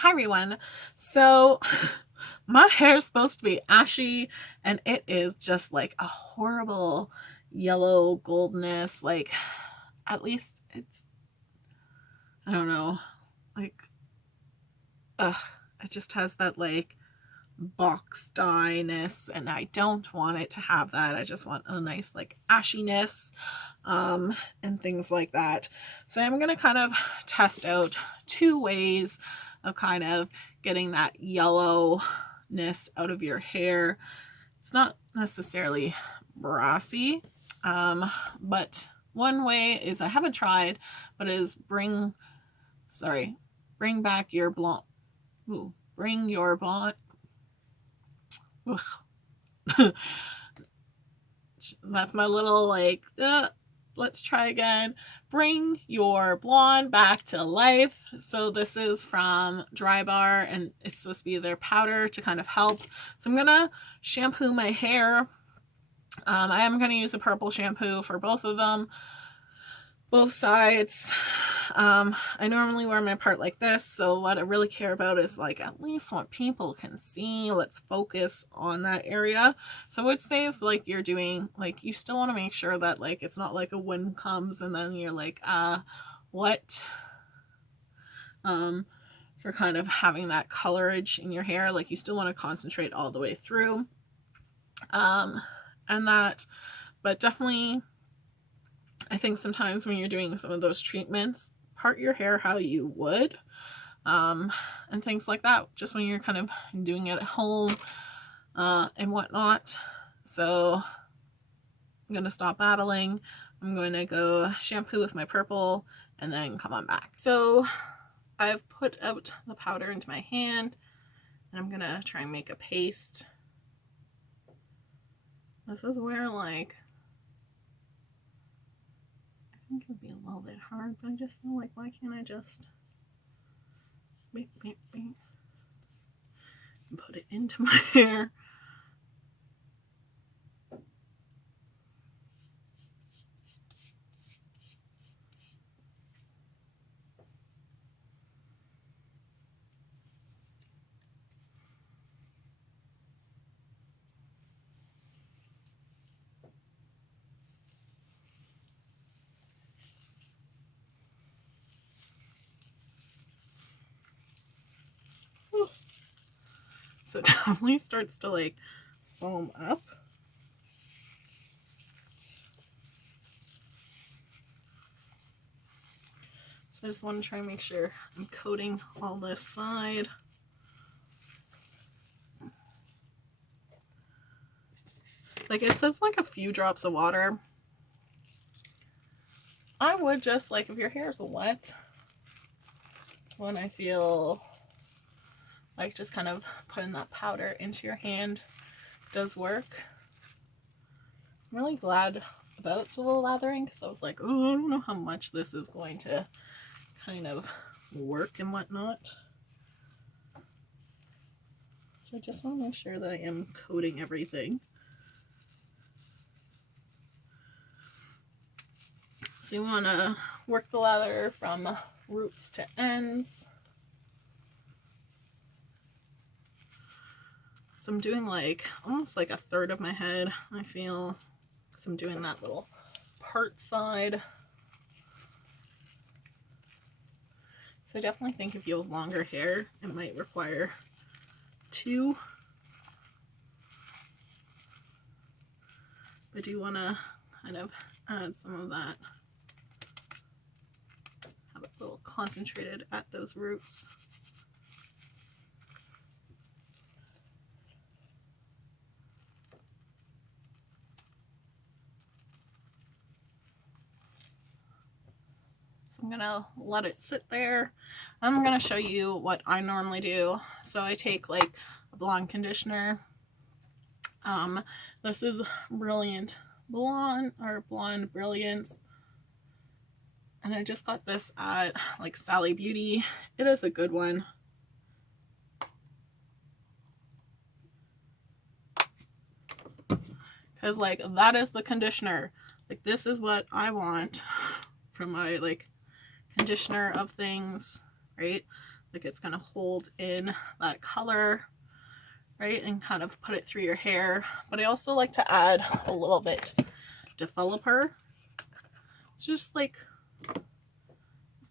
Hi everyone. So my hair is supposed to be ashy and it is just like a horrible yellow goldness. Like at least it's, I don't know, like ugh, it just has that like box dye-ness, and I don't want it to have that. I just want a nice like ashiness and things like that. So I'm going to kind of test out two ways of kind of getting that yellowness out of your hair. It's not necessarily brassy, but one way is, I haven't tried, but is bring back your blonde. Ooh, bring your blonde. That's my little like, let's try again. Bring your blonde back to life. So this is from Drybar, and it's supposed to be their powder to kind of help. So I'm gonna shampoo my hair. I am gonna use a purple shampoo for both of them, both sides. I normally wear my part like this, so what I really care about is like at least what people can see. Let's focus on that area. So I would say if like you're doing, like, you still want to make sure that like it's not like a wind comes and then you're like, what? For kind of having that colorage in your hair, like you still want to concentrate all the way through. And that, but definitely I think sometimes when you're doing some of those treatments, part your hair how you would, and things like that, just when you're kind of doing it at home and whatnot. So I'm going to stop babbling. I'm going to go shampoo with my purple and then come on back. So I've put out the powder into my hand and I'm going to try and make a paste. This is where like, I think it would be a little bit hard, but I just feel like, why can't I just beep, beep, beep, and put it into my hair? So it definitely starts to like foam up. So I just want to try and make sure I'm coating all this side. Like it says like a few drops of water. I would just like, if your hair is wet, when I feel like just kind of putting that powder into your hand does work. I'm really glad about the little lathering, because I was like, oh, I don't know how much this is going to kind of work and whatnot. So I just want to make sure that I am coating everything. So you want to work the lather from roots to ends. So I'm doing like almost like a third of my head, I feel, because I'm doing that little part side. So I definitely think if you have longer hair, it might require two. But I do want to kind of add some of that, have it a little concentrated at those roots. So I'm gonna let it sit there. I'm gonna show you what I normally do. So I take like a blonde conditioner. This is Brilliant Blonde, or Blonde Brilliance, and I just got this at like Sally Beauty. It is a good one. Because like that is the conditioner. Like this is what I want from my like conditioner of things, right? Like it's going to hold in that color, right, and kind of put it through your hair. But I also like to add a little bit developer. It's just a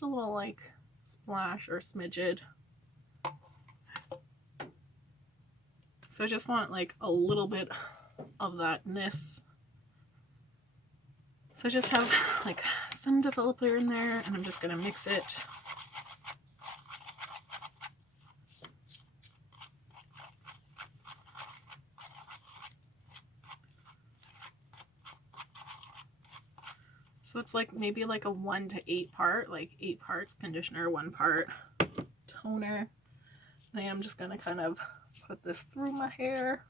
little like splash or smidget. So I just want like a little bit of thatness. So I just have like some developer in there, and I'm just gonna mix it. So it's like maybe like a 1 to 8 part, like 8 parts conditioner, 1 part toner. And I am just gonna kind of put this through my hair.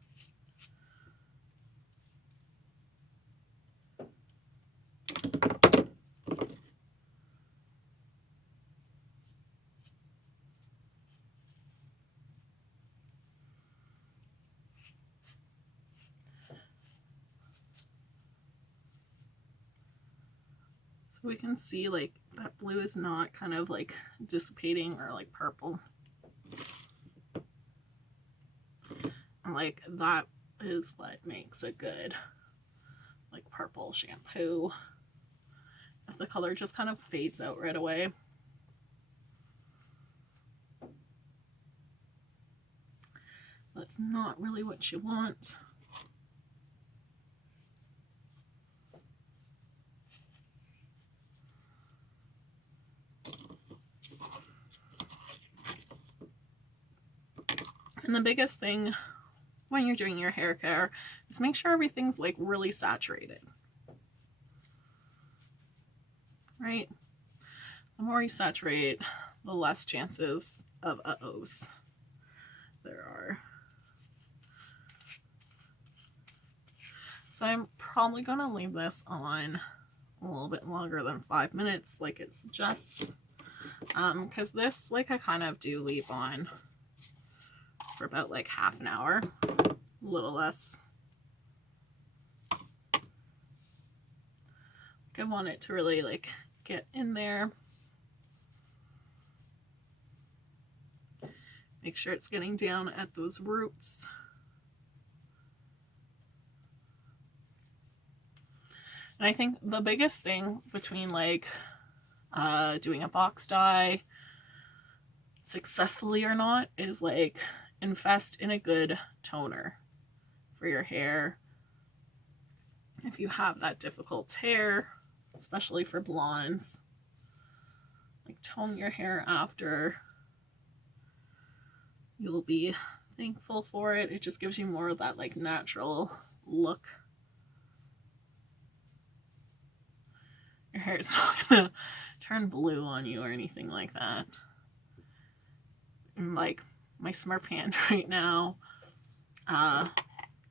So we can see like that blue is not kind of like dissipating or like purple. And like that is what makes a good like purple shampoo. If the color just kind of fades out right away. That's not really what you want. And the biggest thing when you're doing your hair care is make sure everything's like really saturated. Right? The more you saturate, the less chances of uh-ohs there are. So I'm probably going to leave this on a little bit longer than 5 minutes, like it suggests. Because this, like, I kind of do leave on for about like half an hour, a little less. Like, I want it to really like get in there. Make sure it's getting down at those roots. And I think the biggest thing between like doing a box dye successfully or not is like invest in a good toner for your hair. If you have that difficult hair, especially for blondes, like tone your hair after. You'll be thankful for it. It just gives you more of that like natural look. Your hair is not gonna turn blue on you or anything like that. And like my Smurf hand right now,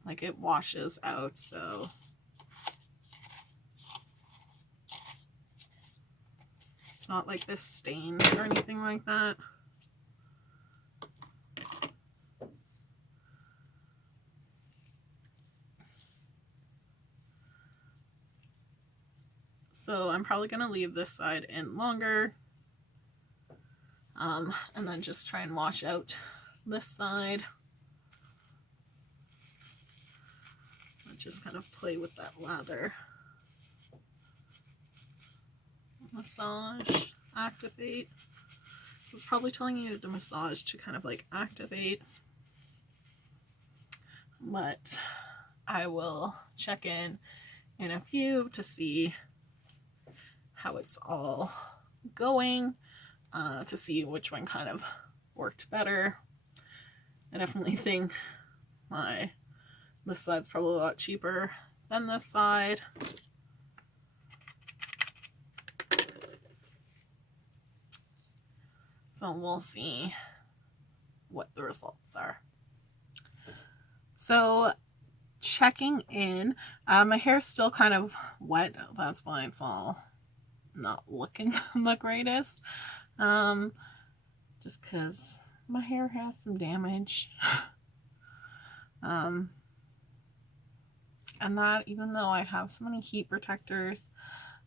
like it washes out, so it's not like this stains or anything like that. So I'm probably going to leave this side in longer. And then just try and wash out this side. Let's just kind of play with that lather. Massage, activate. It's probably telling you to massage to kind of like activate. But I will check in a few to see how it's all going, to see which one kind of worked better. I definitely think this side's probably a lot cheaper than this side. So we'll see what the results are. So checking in, my hair's still kind of wet. That's why it's all not looking the greatest. Just because my hair has some damage. And that, even though I have so many heat protectors,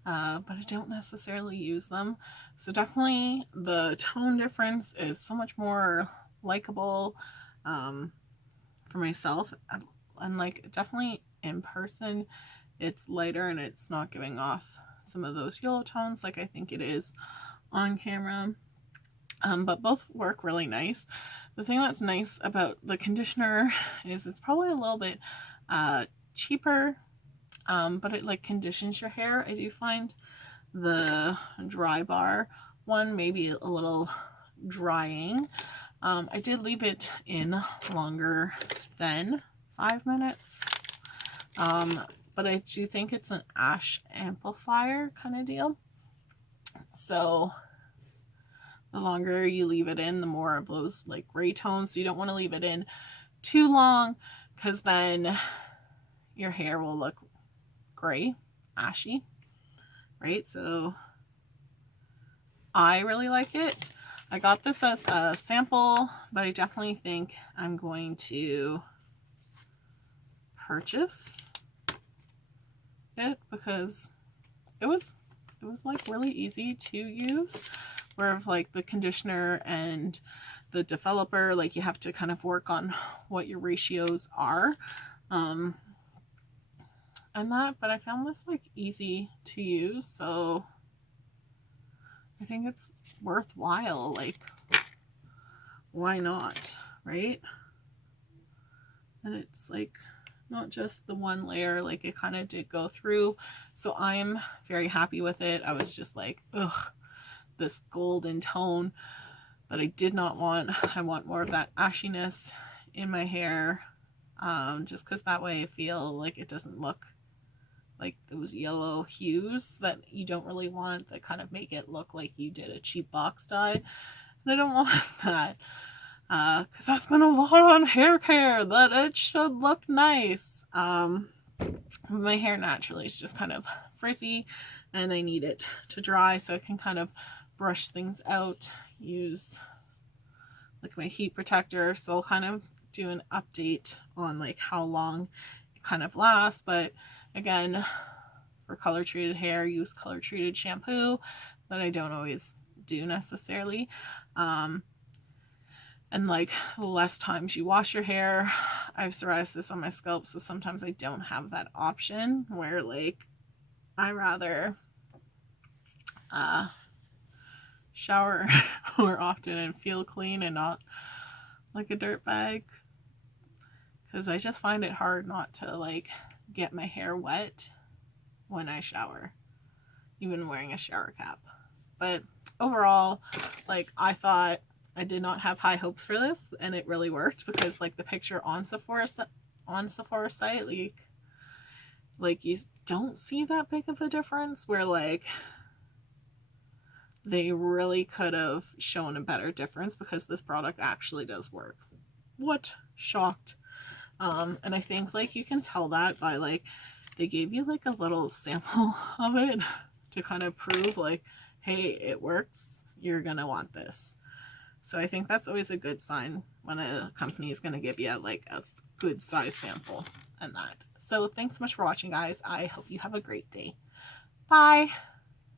but I don't necessarily use them. So definitely the tone difference is so much more likable for myself. And like definitely in person, it's lighter and it's not giving off some of those yellow tones like I think it is on camera. But both work really nice. The thing that's nice about the conditioner is it's probably a little bit cheaper, but it like conditions your hair. I do find the Drybar one maybe a little drying. I did leave it in longer than 5 minutes, but I do think it's an ash amplifier kind of deal. So the longer you leave it in, the more of those like gray tones. So you don't want to leave it in too long because then your hair will look gray, ashy, right? So I really like it. I got this as a sample, but I definitely think I'm going to purchase it because it was like really easy to use. Where like the conditioner and the developer, like you have to kind of work on what your ratios are, and that. But I found this like easy to use, so I think it's worthwhile. Like, why not, right? And it's like not just the one layer, like it kind of did go through, so I'm very happy with it. I was just like, ugh, this golden tone that I did not want. I want more of that ashiness in my hair, just because that way I feel like it doesn't look like those yellow hues that you don't really want, that kind of make it look like you did a cheap box dye. And I don't want that, because I spent a lot on hair care that it should look nice. My hair naturally is just kind of frizzy and I need it to dry so I can kind of brush things out, use like my heat protector. So I'll kind of do an update on like how long it kind of lasts. But again, for color treated hair, use color treated shampoo, that I don't always do necessarily. And like the less times you wash your hair, I have psoriasis on my scalp, so sometimes I don't have that option where like I rather shower more often and feel clean and not like a dirt bag, because I just find it hard not to like get my hair wet when I shower, even wearing a shower cap. But overall, like I thought, I did not have high hopes for this, and it really worked, because like the picture on Sephora's site, like you don't see that big of a difference, where like they really could have shown a better difference, because this product actually does work. What shocked. And I think like you can tell that by like they gave you like a little sample of it to kind of prove like, hey, it works, you're gonna want this. So I think that's always a good sign when a company is gonna give you like a good size sample and that. So thanks so much for watching, guys. I hope you have a great day. Bye.